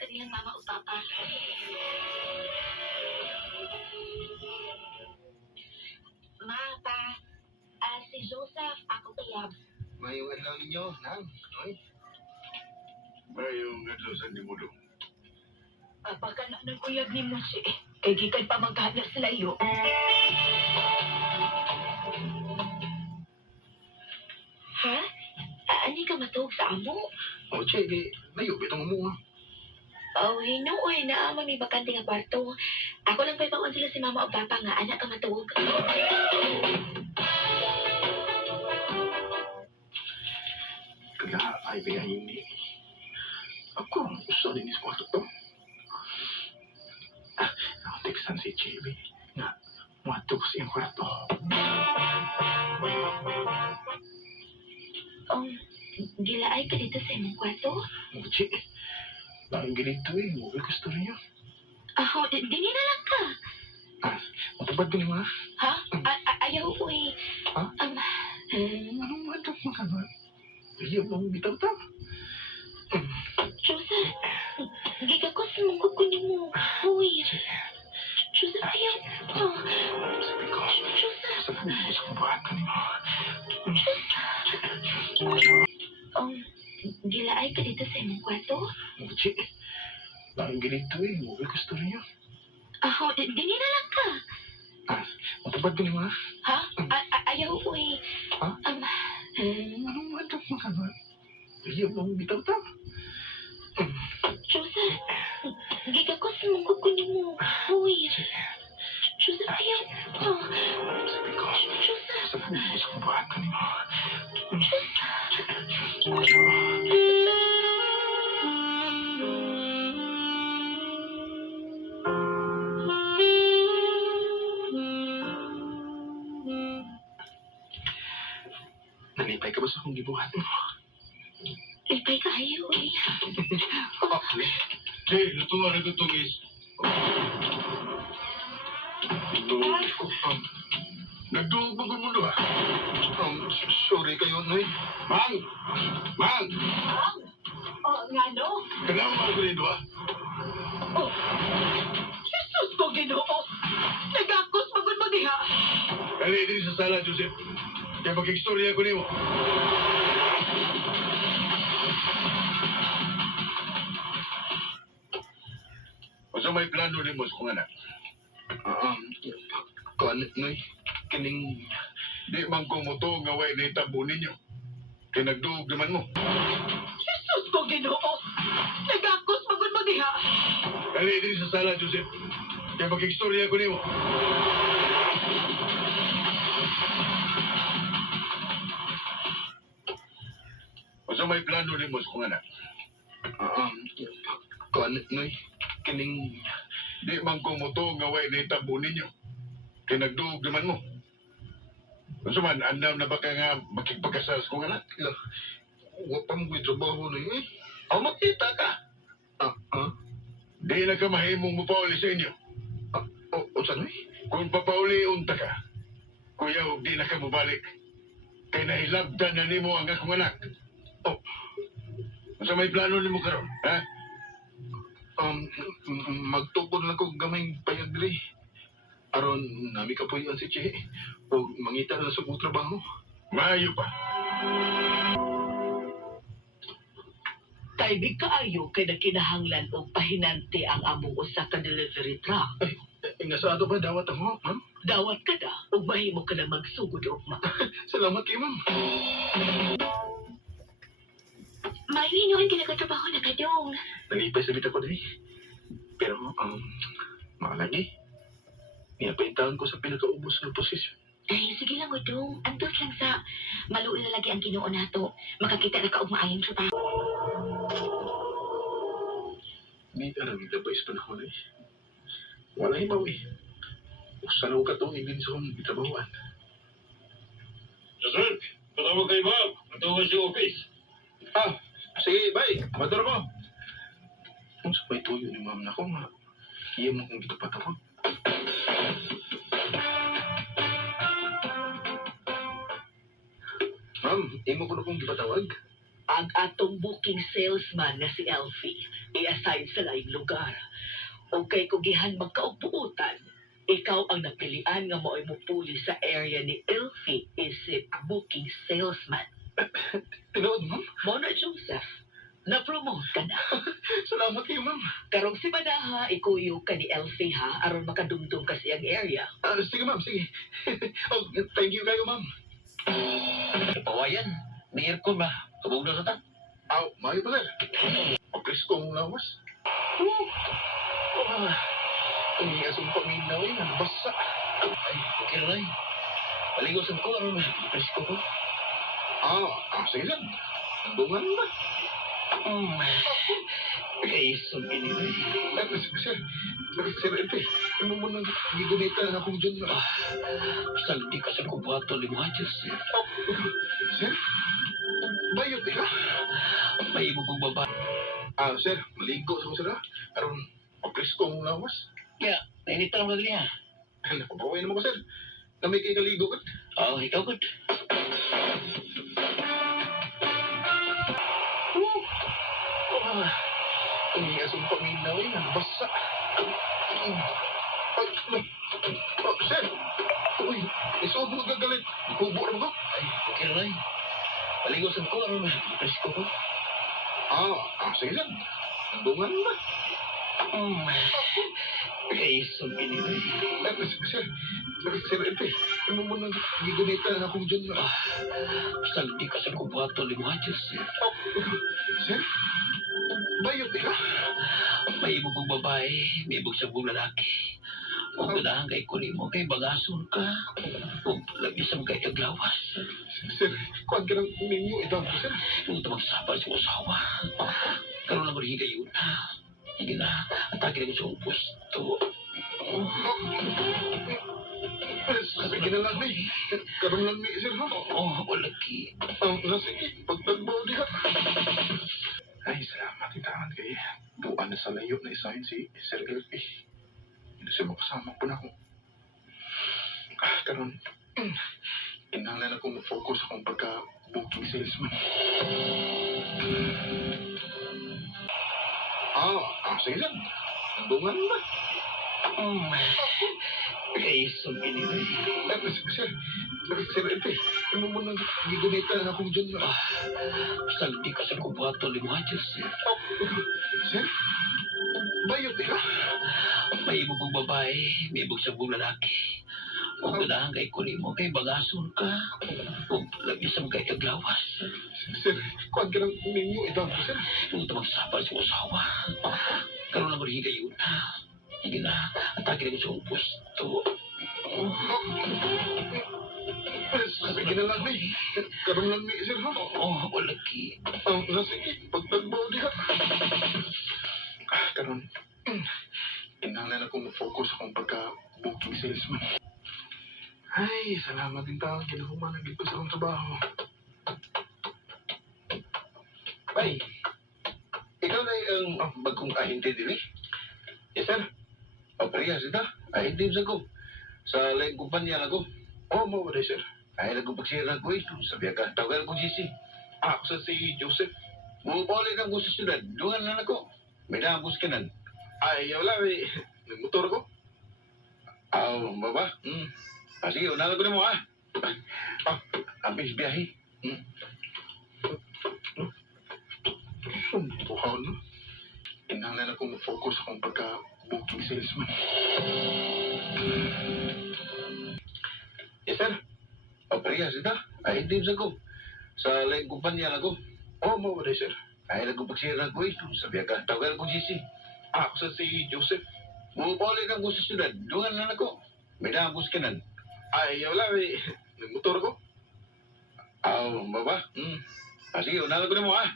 kanilang mama o papa. Ma, pa, si Joseph, ako kaya. Mayong adlaw ninyo, nang. Oy. Mayong adlaw ni mo do. Baka na nagkuyag ni mo si. Kay gikan pa maghanap sila iyo. Ha? Ani ka matug sa amo? O, che, di, layo, bitong mo, ha? Oh, hinuoy na amo may bakante nga kwarto. Ako lang pa'y paon sila si mama o papa nga anak ka matuog. Kaya, ay, bigayin ni. Ako, gusto rin is kwarto to. Nakutiksan si Chibi. Nga, matok sa iyong kwarto. Gilaay ka dito sa imong kwarto? O, che, bakit ganito eh, mo gusto rin niyo. Dini na lang ka. Matubad ko ni mga. Ha? Ayaw ko eh. Ha? Anong matok mo ka ba? Ayaw mong bitaw-taw. Joseph, gigakos mo ko ni mo. Uy. Joseph, ayaw. Sabi ko, Joseph. sabi mo sa kubahan ka ni mo. Gilaay ka dito sa imong kwarto? O, che, bakit ganito eh, mo gusto rin niyo. Dini na lang ka. Matubad ko ni mga. Ha? Ayaw ko eh. Ha? Anong matok mo ka ba? Ayaw mong bitaw-taw. Joseph, gigakos mo ko ni mo. Uy. Joseph, ayaw. Sabi ko, Joseph. sabi mo sa kubahan ka ni mo. Nalipay ka ba sa akong gibuhat mo? Lipay ka ayaw eh. Hey, natuwa na ko tungis. Nagduog mo mo do ha? Sorry kayo, Noy. Mang! Mang! Nga no? Kailangan mo ako dito ha? Jesus ko ginoo. Nagakos magod mo diha. Kali din sa sala, Joseph. Kaya mag-istorya ko nimo. O sa may plano ni mo sa kong anak? Kuan, Noy. Kining... Di man kumuto nga way na itabo ninyo. Kaya nagduog naman mo. Jesus ko ginoo. Nagakos magod mo diha. Kali din sa sala, Joseph. Kaya mag-istorya ko nimo. O sa may plano ni mo sa kong anak? Kuan, Noy. Kining... Di man kumuto nga way na itabo ninyo. Kaya nagduog naman mo. Kung man, andam na ba ka nga makipagkasal sa kong anak? Huwag pa mo trabaho, Noy. O makita ka. Di na ka mahimong mupauli sa inyo. O sa Noy? Kung papauli unta ka, kuya, huwag di na ka mubalik. Kaya nahilabdan na nimo ang akong anak. Sa may plano nimo karon, ha? Magtukod lang ko gamay payagli. Aron, nami ka po yan si Che. O mangita na sa kong trabaho. Maayo pa. Kaibig kaayo kay nakinahanglan og pahinante ang among usa ka delivery truck. Nasa ato ba dawat ako, ma'am? Dawat ka da ug mahimo ka na magsugod ugma. Salamat kayo, ma'am. May hinuon ka nagkatrabaho na kadong. Nalipay sa bita ko din. Pero, makalagi. Pinapaintahan ko sa pinakaubos ng posisyon. Ay, sige lang, Udong. Antos lang sa maluin na lagi ang ginoo nato. Makakita na ka og maayong trabaho. Hindi ka nang labay sa panahon eh. Wala ibaw eh. Usan ako katong ibin sa kong bitabawan. Sir, patawag kay Bob. Matawag sa office. Sige, bye. Madara mo. Kung sa may tuyo ni ma'am na ko nga, iya mo kong gitapatawag. Ma'am, imo ko na kong gipatawag. Ang atong booking salesman nga si Elfie, i-assign sa laing lugar. O kay kugihan magkaugpuutan, ikaw ang napilian nga mo'y mupuli sa area ni Elfie isip booking salesman. Tinood, ma'am. Mo na, Joseph. Na-promote ka na. Salamat kayo, ma'am. Karong si Madaha, ikuyo ka ni Elfie ha, aron makadumdum ka siyang area. Sige, ma'am. Sige. Oh, thank you kayo, ma'am. Pawayan, may aircon ba? Kabog na sa ta. Aw, mayo pa, sir. Pag-press ko ang lawas. Ang asong paminaw eh, nabasa. Ay, okay lang. Paligo sa ko, ano, presko ko. Sige lang. Andungan ba? Okay, so anyway. Sir, Ente, ano mo nang gigunita na akong dyan? Saldi ka sa kubato, limuhadyo, sir. Sir, bayot ka? May ibo kong baba. Sir, maligo sa sir, aron pag-press ko ang lawas. Kaya, nainita lang na niya. Napapaway naman ko, sir. Na may kay kaligo ka. Oh, ikaw good. Ang asong paminaw eh, nabasa. Sir! Uy, isuod mo gagalit. Kubo rin ko. Ay, okay lang. Paligo sa ko, ano, presko ko. Sige lang. Andungan ba? Okay, so anyway. Sir, Ente, ano mo nang gigunita na akong dyan? Saldi ka sa kubato, limuhadyo, sir. Sir, bayot ka? May ibo kong babae, may ibog sa buong lalaki. Kung ganahan kay kunin mo, kay bagason ka. Kung labisam kay kaglawas. Sir, kuhan ka ng ninyo itang ko, sir. Kung ito magsapal sa usawa. Karoon lang ko rin higayon na. Hindi na, atake na ko sa gusto. Sabi ginalag na eh. Karong lang ni sir, ha? Oh, walaki. Sige, pagtagbaw diha. Ay, salamat itaan kay buwan na sa layo na isahin si Sir Elfie. Hindi siya makasama po na ako. Karon, kinahanglan akong focus akong pagka-booking salesman. Sige lang. Andungan ba? Okay, so anyway. Sir Elfie, ano mo nang gigunita na akong dyan? Saldi ka sa kubato, limuhadyo, sir. Sir, bayot ka? May ibo kong babae, may ibog sa buong lalaki. Kung ganahan kay kunin mo, kay bagason ka. Kung labisam kay kaglawas. Sir, kuhan ka ng ninyo itang ko, sir. Kung ito magsapal sa usawa. Karoon lang ko rin higayon na. Hindi na, atake na ko sa gusto. Sabi ginalag na eh. Karong lang ni sir, ha? Oh, walaki. Sige, pagtagbaw diha. Karon, kinahanglan akong focus akong pagka-booking salesman. Ay, salamat din tao. Ginahuman ang gito sa akong trabaho. Ay, ikaw na yung bagong ahente din eh. Yes, sir. O, parehas ito. Ahente sa ko. Sa laing kumpanya na ko. Mo ba sir? Ay, nagpagsira ko eh. Sabi ka, tawagan ko GC. Ako sa si Joseph. Mupuli kang gusto sila. Duhan na ako. May nabos ka nan. Ay, wala eh. Nagmotor ko. Baba? Sige, unahan ko na mo ha. Ampis biyahe. Buhaw na. Kinahanglan akong focus akong pagka-booking salesman. Yes, sir. O, parehas ito. Ahente sa ko. Sa laing kumpanya na ko. Mo ba sir? Ay, nagpagsira ko eh. Sabi ka, tawagan ko GC. Ako sa si Joseph. Mupuli kang gusto sila. Duhan na ako. May nabos ka nan. Ay, wala eh. Nagmotor ko. Baba? Sige, unahan ko na mo ha.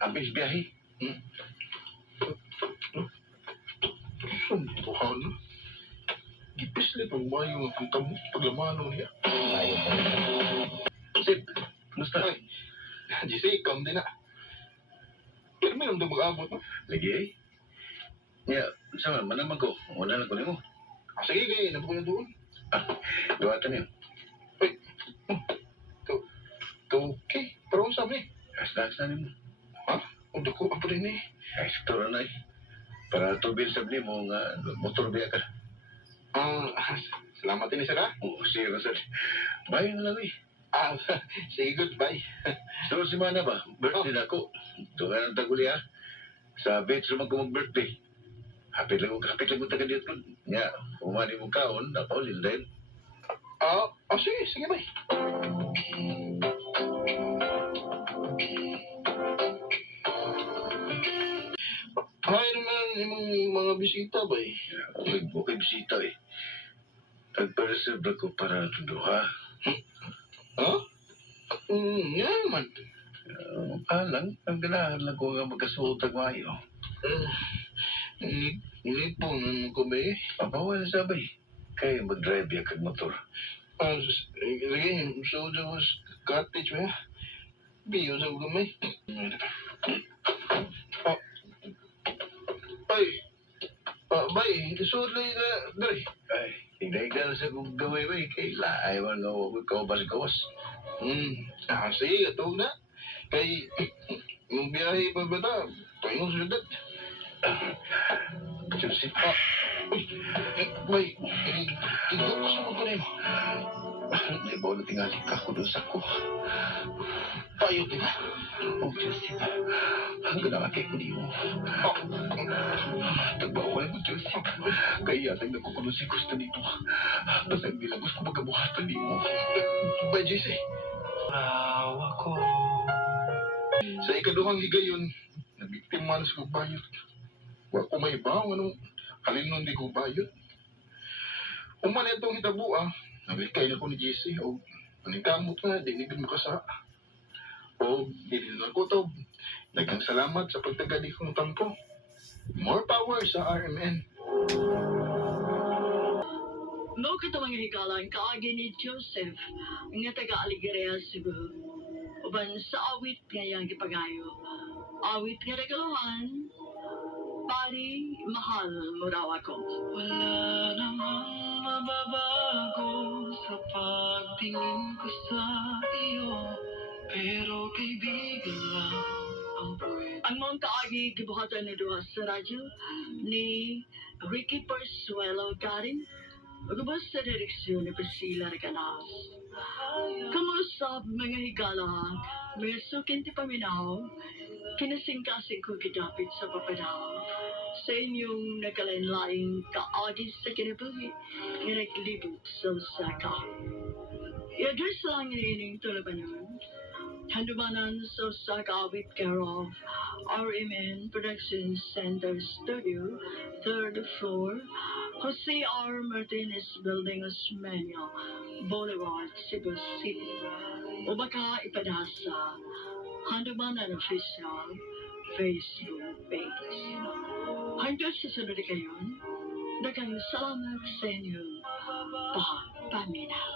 Ampis biyahe. Buhaw na. Gipislit ang bayo ang kamot paglamano niya. Sip, musta? Ay, GC, ikaw din na. Pero may nang mag-abot mo. Lagi eh. Ya, sama, manamag ko. Una na ko na mo. Sige, gaya, nabuko na doon. Duwatan yun. Okay. Pero ang sabi, As na mo. o dako, apa rin eh. Ay, sektor na eh. Para tubil sa mo nga motor biya ka. Salamat din, sir, ha? Oo, sige na sir. Bayan na lang eh. Sige, goodbye. So, si Mana ba? Birthday na ako. Ito nga ng taguli ha. Sa beach naman ko mag-birthday. Hapit lang ko taga dito. Nga, umani mo kaon, napaulil din. Sige, bye. Hay naman yung mga bisita ba eh? Okay, bisita eh. Nagpa-reserve ko para duha. Ha? Nga naman. Alang, ang ganahan lang ko nga magkasuot ang mayo. Hindi po naman ko ba eh? Papawala sabay. Kaya mag-drive ya kag motor. Lagi, so there was cottage ba? Biyo sa gamay. Bay, isuot lang ka, Dre. Ay, hindi ka sa kong gaway ba kay laay man nga ako kawas-kawas. Sige, katog na. Kay, yung biyahe pa ba ta? Panginoon sa dagat. Joseph, Bay, tigok ko sa mga rin. di ba na tingali ka ko doon sa ko. Payo, diba? Oh, Joseph, ang ganahan kay ko niyo. Tagbawa ko Joseph. Kaya yatang nakukulo si gusto nito. Basta hindi lang gusto magabuhatan niyo. Bay, JC. Awa ko. Sa ikaduhang higayon, nabiktima na sa kubayot. Wa ko may baong anong halinon di kubayot. Uman itong hitabo nabikay na ko ni JC o manigamot nga, di nibig mo kasa. O, hindi na ko to. Daghang salamat sa pagtagadi kong tampo. More power sa RMN. No kita mga hikalan kaagi ni Joseph nga taga Aligrea Cebu. Uban sa awit nga yang gipagayo. Awit nga regaluhan. Pari mahal mo raw ako. Wala namang mababago sa pagtingin ko sa iyo. Pero kaibigan lang ang pwede. Ang mga kaagi gibuhatan ni Duha sa radyo ni Ricky Persuelo Garin. Magubos sa direksyon ni Priscilla Regalas. Kamusta mga higala, mga sukin ti paminaw, kinasing-kasing ko kidapit sa papanaw. Sa inyong nagkalain-laing kaagis sa kinabuhi, nga naglibot sa usaka. I-address lang inining tulaban yun. Handumanan sa Osaka with care of RMN Production Center Studio, 3rd floor, Jose R. Martinez Building, Osmeña, Boulevard, Cebu City. O baka ipadasa, Handumanan Official Facebook page. Hanggang sa sunod kayon, dagang salamat sa inyong paminaw.